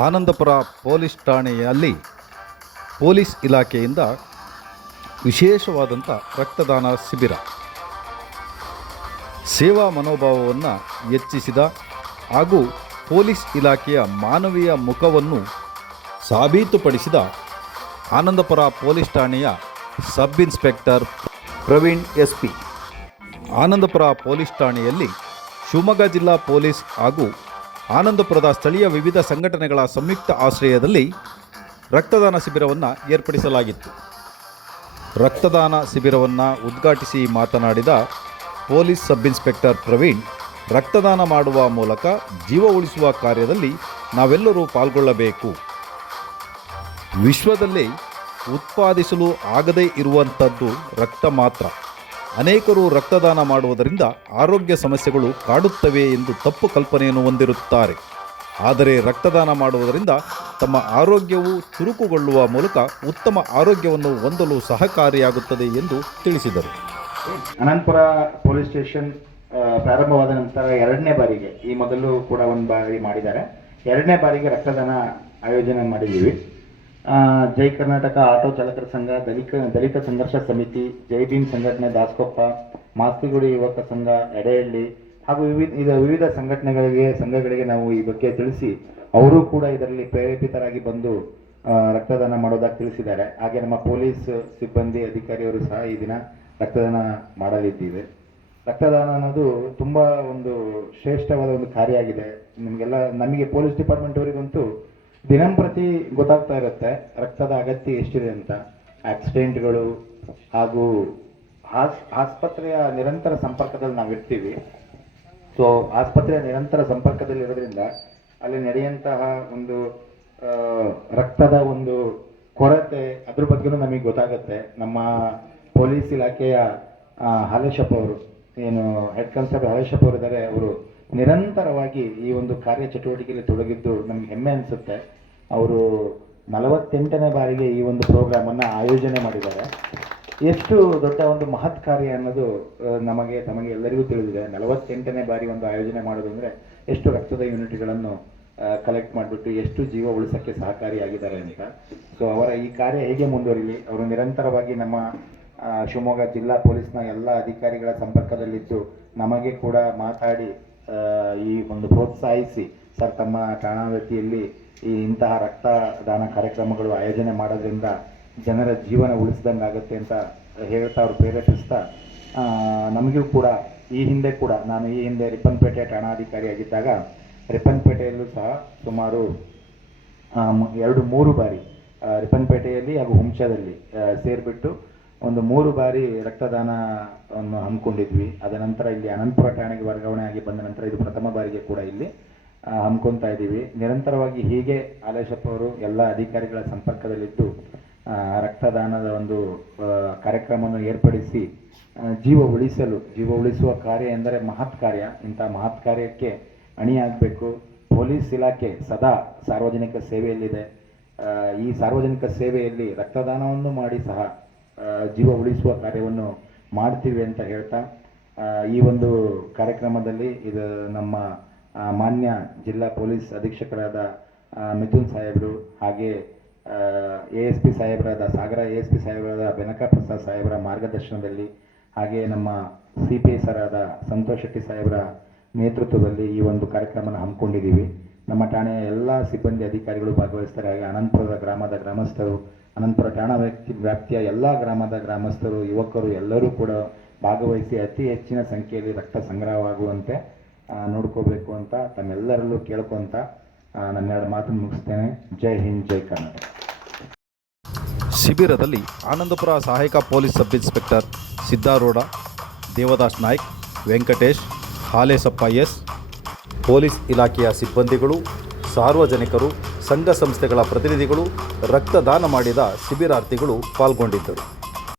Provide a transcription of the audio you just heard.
Anandapura police ಠಾಣೆಯಲ್ಲಿ police ಇಲಾಖೆಯಿಂದ ವಿಶೇಷವಾದಂಥ ರಕ್ತದಾನ ಶಿಬಿರ. ಸೇವಾ ಮನೋಭಾವವನ್ನು ಹೆಚ್ಚಿಸಿದ ಹಾಗೂ ಪೊಲೀಸ್ ಇಲಾಖೆಯ ಮಾನವೀಯ ಮುಖವನ್ನು ಸಾಬೀತುಪಡಿಸಿದ ಆನಂದಪುರ ಪೊಲೀಸ್ ಠಾಣೆಯ sub inspector Praveen S P Anandapura police ಠಾಣೆಯಲ್ಲಿ ಶಿವಮೊಗ್ಗ ಜಿಲ್ಲಾ ಪೊಲೀಸ್ ಹಾಗೂ ಆನಂದಪುರದ ಸ್ಥಳೀಯ ವಿವಿಧ ಸಂಘಟನೆಗಳ ಸಂಯುಕ್ತ ಆಶ್ರಯದಲ್ಲಿ ರಕ್ತದಾನ ಶಿಬಿರವನ್ನು ಏರ್ಪಡಿಸಲಾಗಿತ್ತು. ರಕ್ತದಾನ ಶಿಬಿರವನ್ನು ಉದ್ಘಾಟಿಸಿ ಮಾತನಾಡಿದ ಪೊಲೀಸ್ ಸಬ್ ಇನ್ಸ್ಪೆಕ್ಟರ್ ಪ್ರವೀಣ್, ರಕ್ತದಾನ ಮಾಡುವ ಮೂಲಕ ಜೀವ ಉಳಿಸುವ ಕಾರ್ಯದಲ್ಲಿ ನಾವೆಲ್ಲರೂ ಪಾಲ್ಗೊಳ್ಳಬೇಕು. ವಿಶ್ವದಲ್ಲಿ ಉತ್ಪಾದಿಸಲು ಆಗದೇ ಇರುವಂಥದ್ದು ರಕ್ತ ಮಾತ್ರ. ಅನೇಕರು ರಕ್ತದಾನ ಮಾಡುವುದರಿಂದ ಆರೋಗ್ಯ ಸಮಸ್ಯೆಗಳು ಕಾಡುತ್ತವೆ ಎಂದು ತಪ್ಪು ಕಲ್ಪನೆಯನ್ನು ಹೊಂದಿರುತ್ತಾರೆ. ಆದರೆ ರಕ್ತದಾನ ಮಾಡುವುದರಿಂದ ತಮ್ಮ ಆರೋಗ್ಯವು ಚುರುಕುಗೊಳ್ಳುವ ಮೂಲಕ ಉತ್ತಮ ಆರೋಗ್ಯವನ್ನು ಹೊಂದಲು ಸಹಕಾರಿಯಾಗುತ್ತದೆ ಎಂದು ತಿಳಿಸಿದರು. ಅನಂತಪುರ ಪೊಲೀಸ್ ಸ್ಟೇಷನ್ ಪ್ರಾರಂಭವಾದ ನಂತರ ಎರಡನೇ ಬಾರಿಗೆ ಈ ಮೊದಲು ಕೂಡ ಒಂದು ಬಾರಿ ಮಾಡಿದ್ದಾರೆ. ಎರಡನೇ ಬಾರಿಗೆ ರಕ್ತದಾನ ಆಯೋಜನೆ ಮಾಡಿದ್ದೀವಿ. ಜೈ ಕರ್ನಾಟಕ ಆಟೋ ಚಾಲಕರ ಸಂಘ, ದಲಿತ ದಲಿತ ಸಂಘರ್ಷ ಸಮಿತಿ, ಜೈ ಭೀಮ್ ಸಂಘಟನೆ ದಾಸಕೊಪ್ಪ, ಮಾಸ್ತಿಗುಡಿ ಯುವಕ ಸಂಘ, ಎಡೆಹಳ್ಳಿ ಹಾಗೂ ವಿವಿಧ ವಿವಿಧ ಸಂಘಟನೆಗಳಿಗೆ, ಸಂಘಗಳಿಗೆ ನಾವು ಈ ಬಗ್ಗೆ ತಿಳಿಸಿ ಅವರು ಕೂಡ ಇದರಲ್ಲಿ ಪ್ರೇರೇಪಿತರಾಗಿ ಬಂದು ರಕ್ತದಾನ ಮಾಡೋದಾಗಿ ತಿಳಿಸಿದ್ದಾರೆ. ಹಾಗೆ ನಮ್ಮ ಪೊಲೀಸ್ ಸಿಬ್ಬಂದಿ ಅಧಿಕಾರಿಯವರು ಸಹ ಈ ದಿನ ರಕ್ತದಾನ ಮಾಡಲಿದ್ದೀವಿ. ರಕ್ತದಾನ ಅನ್ನೋದು ತುಂಬಾ ಒಂದು ಶ್ರೇಷ್ಠವಾದ ಒಂದು ಕಾರ್ಯ ಆಗಿದೆ. ನಿಮಗೆಲ್ಲ, ನಮಗೆ ಪೊಲೀಸ್ ಡಿಪಾರ್ಟ್ಮೆಂಟ್ ಅವರಿಗಂತೂ ದಿನಂಪ್ರತಿ ಗೊತ್ತಾಗ್ತಾ ಇರುತ್ತೆ, ರಕ್ತದ ಅಗತ್ಯ ಎಷ್ಟಿದೆ ಅಂತ. ಆಕ್ಸಿಡೆಂಟ್ಗಳು ಹಾಗೂ ಆಸ್- ಆಸ್ಪತ್ರೆಯ ನಿರಂತರ ಸಂಪರ್ಕದಲ್ಲಿ ನಾವಿರ್ತೀವಿ ಸೊ, ಆಸ್ಪತ್ರೆಯ ನಿರಂತರ ಸಂಪರ್ಕದಲ್ಲಿ ಇರೋದ್ರಿಂದ ಅಲ್ಲಿ ನಡೆಯುವಂತಹ ಒಂದು ರಕ್ತದ ಒಂದು ಕೊರತೆ ಅದ್ರ ಬಗ್ಗೆನೂ ನಮಗೆ ಗೊತ್ತಾಗುತ್ತೆ. ನಮ್ಮ ಪೊಲೀಸ್ ಇಲಾಖೆಯ ಹಾಲೇಶಪ್ಪ ಅವರು. ಏನು ಹೆಡ್ ಕಾನ್ಸ್ಟೇಬಲ್ ಹಾಲೇಶಪ್ಪ ಅವರು ಅವರು ನಿರಂತರವಾಗಿ ಈ ಒಂದು ಕಾರ್ಯ ಚಟುವಟಿಕೆಯಲ್ಲಿ ತೊಡಗಿದ್ದು ನಮ್ಗೆ ಹೆಮ್ಮೆ ಅನಿಸುತ್ತೆ. ಅವರು ನಲವತ್ತೆಂಟನೇ ಬಾರಿಗೆ ಈ ಒಂದು ಪ್ರೋಗ್ರಾಮ್ ಅನ್ನ ಆಯೋಜನೆ ಮಾಡಿದ್ದಾರೆ. ಎಷ್ಟು ದೊಡ್ಡ ಒಂದು ಮಹತ್ ಕಾರ್ಯ ಅನ್ನೋದು ನಮಗೆ, ತಮಗೆ ಎಲ್ಲರಿಗೂ ತಿಳಿದಿದೆ. ನಲವತ್ತೆಂಟನೇ ಬಾರಿ ಒಂದು ಆಯೋಜನೆ ಮಾಡೋದು ಅಂದ್ರೆ ಎಷ್ಟು ರಕ್ತದ ಯೂನಿಟ್ಗಳನ್ನು ಕಲೆಕ್ಟ್ ಮಾಡಿಬಿಟ್ಟು ಎಷ್ಟು ಜೀವ ಉಳಿಸಕ್ಕೆ ಸಹಕಾರಿಯಾಗಿದ್ದಾರೆ ಅಂತ. ಸೊ ಅವರ ಈ ಕಾರ್ಯ ಹೇಗೆ ಮುಂದುವರಿಲಿ? ಅವರು ನಿರಂತರವಾಗಿ ನಮ್ಮ ಶಿವಮೊಗ್ಗ ಜಿಲ್ಲಾ ಪೊಲೀಸ್ನ ಎಲ್ಲ ಅಧಿಕಾರಿಗಳ ಸಂಪರ್ಕದಲ್ಲಿದ್ದು ನಮಗೆ ಕೂಡ ಮಾತಾಡಿ ಈ ಒಂದು ಪ್ರೋತ್ಸಾಹಿಸಿ ಸರ್, ತಮ್ಮ ಠಾಣಾ ಈ ಇಂತಹ ರಕ್ತದಾನ ಕಾರ್ಯಕ್ರಮಗಳು ಆಯೋಜನೆ ಮಾಡೋದ್ರಿಂದ ಜನರ ಜೀವನ ಉಳಿಸಿದಂಗಾಗುತ್ತೆ ಅಂತ ಹೇಳ್ತಾ ಅವ್ರು ಪ್ರೇರೇಪಿಸ್ತಾ ನಮಗೂ ಕೂಡ ಈ ಹಿಂದೆ ಕೂಡ ನಾನು ಈ ಹಿಂದೆ ರಿಪ್ಪನ್ಪೇಟೆ ಠಾಣಾಧಿಕಾರಿಯಾಗಿದ್ದಾಗ ರಿಪ್ಪನ್ಪೇಟೆಯಲ್ಲೂ ಸಹ ಸುಮಾರು ಎರಡು ಮೂರು ಬಾರಿ ರಿಪ್ಪನ್ಪೇಟೆಯಲ್ಲಿ ಹಾಗೂ ಹುಂಚದಲ್ಲಿ ಸೇರಿಬಿಟ್ಟು ಒಂದು ಮೂರು ಬಾರಿ ರಕ್ತದಾನವನ್ನು ಹಮ್ಮಿಕೊಂಡಿದ್ವಿ. ಅದ ನಂತರ ಇಲ್ಲಿ ಅನಂತಪುರ ಠಾಣೆಗೆ ವರ್ಗಾವಣೆ ಆಗಿ ಬಂದ ನಂತರ ಇದು ಪ್ರಥಮ ಬಾರಿಗೆ ಕೂಡ ಇಲ್ಲಿ ಹಮ್ಮಿಕೊಂತ ಇದ್ದೀವಿ. ನಿರಂತರವಾಗಿ ಹೀಗೆ ಹಾಲೇಶಪ್ಪ ಅವರು ಎಲ್ಲ ಅಧಿಕಾರಿಗಳ ಸಂಪರ್ಕದಲ್ಲಿದ್ದು ರಕ್ತದಾನದ ಒಂದು ಕಾರ್ಯಕ್ರಮವನ್ನು ಏರ್ಪಡಿಸಿ ಜೀವ ಉಳಿಸಲು, ಜೀವ ಉಳಿಸುವ ಕಾರ್ಯ ಎಂದರೆ ಮಹತ್ ಕಾರ್ಯ. ಇಂಥ ಮಹತ್ ಕಾರ್ಯಕ್ಕೆ ಅಣಿಯಾಗಬೇಕು. ಪೊಲೀಸ್ ಇಲಾಖೆ ಸದಾ ಸಾರ್ವಜನಿಕ ಸೇವೆಯಲ್ಲಿದೆ. ಈ ಸಾರ್ವಜನಿಕ ಸೇವೆಯಲ್ಲಿ ರಕ್ತದಾನವನ್ನು ಮಾಡಿ ಸಹ ಜೀವ ಉಳಿಸುವ ಕಾರ್ಯವನ್ನು ಮಾಡ್ತೀವಿ ಅಂತ ಹೇಳ್ತಾ ಈ ಒಂದು ಕಾರ್ಯಕ್ರಮದಲ್ಲಿ ಇದು ನಮ್ಮ ಮಾನ್ಯ ಜಿಲ್ಲಾ ಪೊಲೀಸ್ ಅಧೀಕ್ಷಕರಾದ ಮಿಥುನ್ ಸಾಹೇಬರು ಹಾಗೆ ಎ ಎಸ್ ಪಿ ಸಾಹೇಬರಾದ ಸಾಗರ ಎ ಎಸ್ ಪಿ ಸಾಹೇಬರಾದ ಬೆನಕ ಪ್ರಸಾದ್ ಸಾಹೇಬರ ಮಾರ್ಗದರ್ಶನದಲ್ಲಿ ಹಾಗೆ ನಮ್ಮ ಸಿ ಪಿ ಎಸ್ ಆದ ಸಂತೋಷ್ ಶೆಟ್ಟಿ ಸಾಹೇಬರ ನೇತೃತ್ವದಲ್ಲಿ ಈ ಒಂದು ಕಾರ್ಯಕ್ರಮನ ಹಮ್ಮಿಕೊಂಡಿದ್ದೀವಿ. ನಮ್ಮ ಠಾಣೆಯ ಎಲ್ಲ ಸಿಬ್ಬಂದಿ ಅಧಿಕಾರಿಗಳು ಭಾಗವಹಿಸ್ತಾರೆ. ಹಾಗೆ ಅನಂತಪುರದ ಗ್ರಾಮದ ಗ್ರಾಮಸ್ಥರು, ಅನಂತಪುರ ಠಾಣಾ ವ್ಯಕ್ತಿ ವ್ಯಾಪ್ತಿಯ ಎಲ್ಲ ಗ್ರಾಮದ ಗ್ರಾಮಸ್ಥರು, ಯುವಕರು ಎಲ್ಲರೂ ಕೂಡ ಭಾಗವಹಿಸಿ ಅತಿ ಹೆಚ್ಚಿನ ಸಂಖ್ಯೆಯಲ್ಲಿ ರಕ್ತ ಸಂಗ್ರಹವಾಗುವಂತೆ ನೋಡ್ಕೋಬೇಕು ಅಂತ ತಮ್ಮೆಲ್ಲರಲ್ಲೂ ಕೇಳ್ಕೊಂತ ನನ್ನ ನನ್ನೆರಡು ಮಾತನ್ನು ಮುಗಿಸ್ತೇನೆ. ಜೈ ಹಿಂದ್, ಜೈ ಕರ್ನಾಟಕ. ಶಿಬಿರದಲ್ಲಿ ಆನಂದಪುರ ಸಹಾಯಕ police sub inspector Siddharoodha, Devadas Naik, Venkatesh, Halesappa S police ಇಲಾಖೆಯ ಸಿಬ್ಬಂದಿಗಳು ಸಾರ್ವಜನಿಕರು ಸಂಘ ಸಂಸ್ಥೆಗಳ ಪ್ರತಿನಿಧಿಗಳು ರಕ್ತದಾನ ಮಾಡಿದ ಶಿಬಿರಾರ್ಥಿಗಳು ಪಾಲ್ಗೊಂಡಿದ್ದರು.